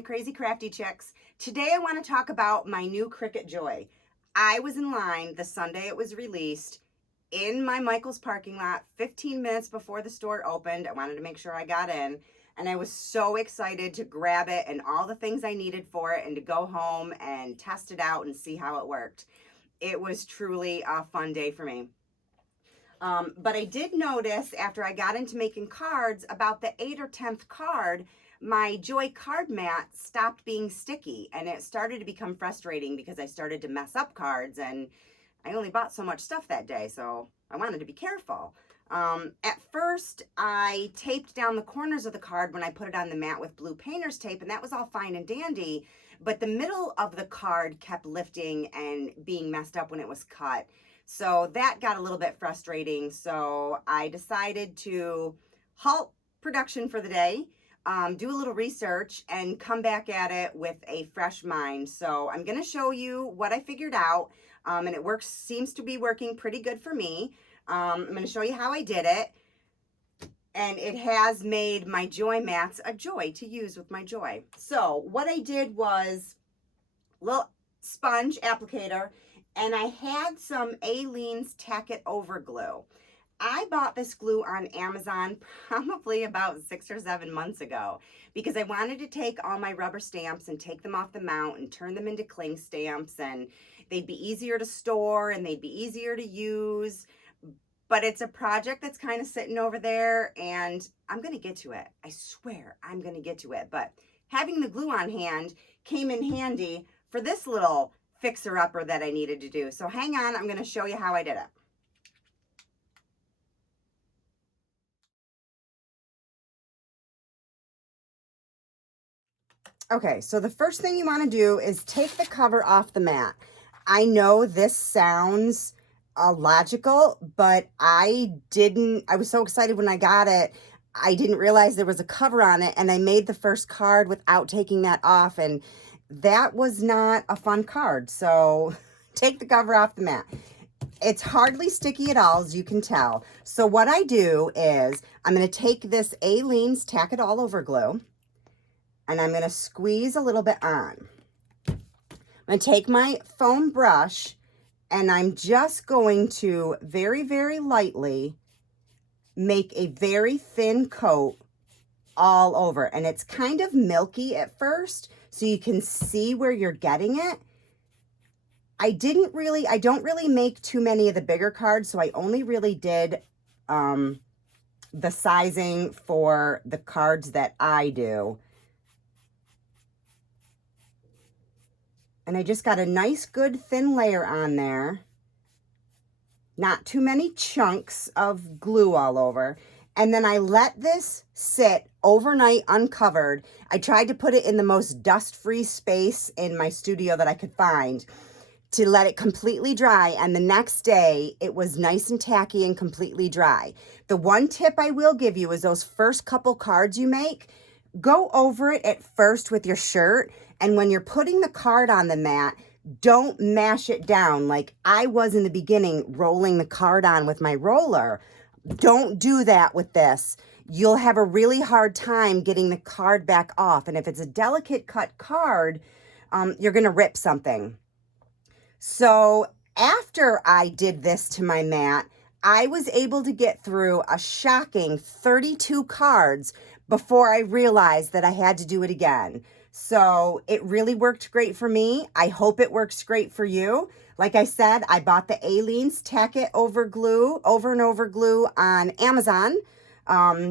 the Crazy Crafty Chicks. Today I want to talk about my new Cricut Joy. I was in line the Sunday it was released in my Michael's parking lot 15 minutes before the store opened. I wanted to make sure I got in, and I was so excited to grab it and all the things I needed for it and to go home and test it out and see how it worked. It was truly a fun day for me. But I did notice after I got into making cards, about the 8th or 10th card, my Joy Card Mat stopped being sticky, and it started to become frustrating because I started to mess up cards, and I only bought so much stuff that day, so I wanted to be careful. At first, I taped down the corners of the card when I put it on the mat with blue painter's tape, and that was all fine and dandy, but the middle of the card kept lifting and being messed up when it was cut. So that got a little bit frustrating, so I decided to halt production for the day, do a little research, and come back at it with a fresh mind. So I'm going to show you what I figured out, and it seems to be working pretty good for me. I'm going to show you how I did it, and it has made my Joy mats a joy to use with my Joy. So what I did was a little sponge applicator, and I had some Aleene's Tack It Over glue. I bought this glue on Amazon probably about 6 or 7 months ago because I wanted to take all my rubber stamps and take them off the mount and turn them into cling stamps, and they'd be easier to store and they'd be easier to use. But it's a project that's kind of sitting over there, and I'm going to get to it. I swear I'm going to get to it. But having the glue on hand came in handy for this little fixer-upper that I needed to do. So hang on, I'm going to show you how I did it. Okay, so the first thing you want to do is take the cover off the mat. I know this sounds logical, but I was so excited when I got it, I didn't realize there was a cover on it, and I made the first card without taking that off, and that was not a fun card. So take the cover off the mat. It's hardly sticky at all, as you can tell. So what I do is I'm going to take this Aleene's Tack It All Over glue, and I'm going to squeeze a little bit on. I'm going to take my foam brush, and I'm just going to very, very lightly make a very thin coat all over. And it's kind of milky at first, so you can see where you're getting it. I don't really make too many of the bigger cards, so I only really did the sizing for the cards that I do. And I just got a nice good thin layer on there. Not too many chunks of glue all over. And then I let this sit overnight uncovered. I tried to put it in the most dust-free space in my studio that I could find to let it completely dry. And the next day, it was nice and tacky and completely dry. The one tip I will give you is those first couple cards you make, go over it at first with your shirt. And when you're putting the card on the mat, don't mash it down like I was in the beginning, rolling the card on with my roller. Don't do that with this. You'll have a really hard time getting the card back off. And if it's a delicate cut card, you're going to rip something. So after I did this to my mat, I was able to get through a shocking 32 cards before I realized that I had to do it again. So it really worked great for me. I hope it works great for you. Like I said, I bought the Aleene's Tack It Over glue, over and over glue on Amazon.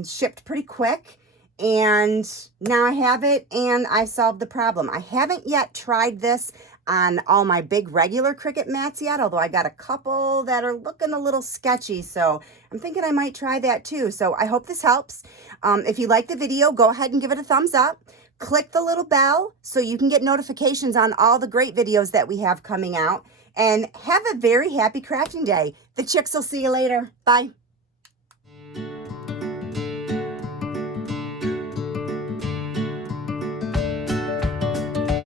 Shipped pretty quick. And now I have it, and I solved the problem. I haven't yet tried this on all my big regular Cricut mats yet, although I got a couple that are looking a little sketchy. So I'm thinking I might try that too. So I hope this helps. If you like the video, go ahead and give it a thumbs up. Click the little bell so you can get notifications on all the great videos that we have coming out. And have a very happy crafting day. The chicks will see you later. Bye.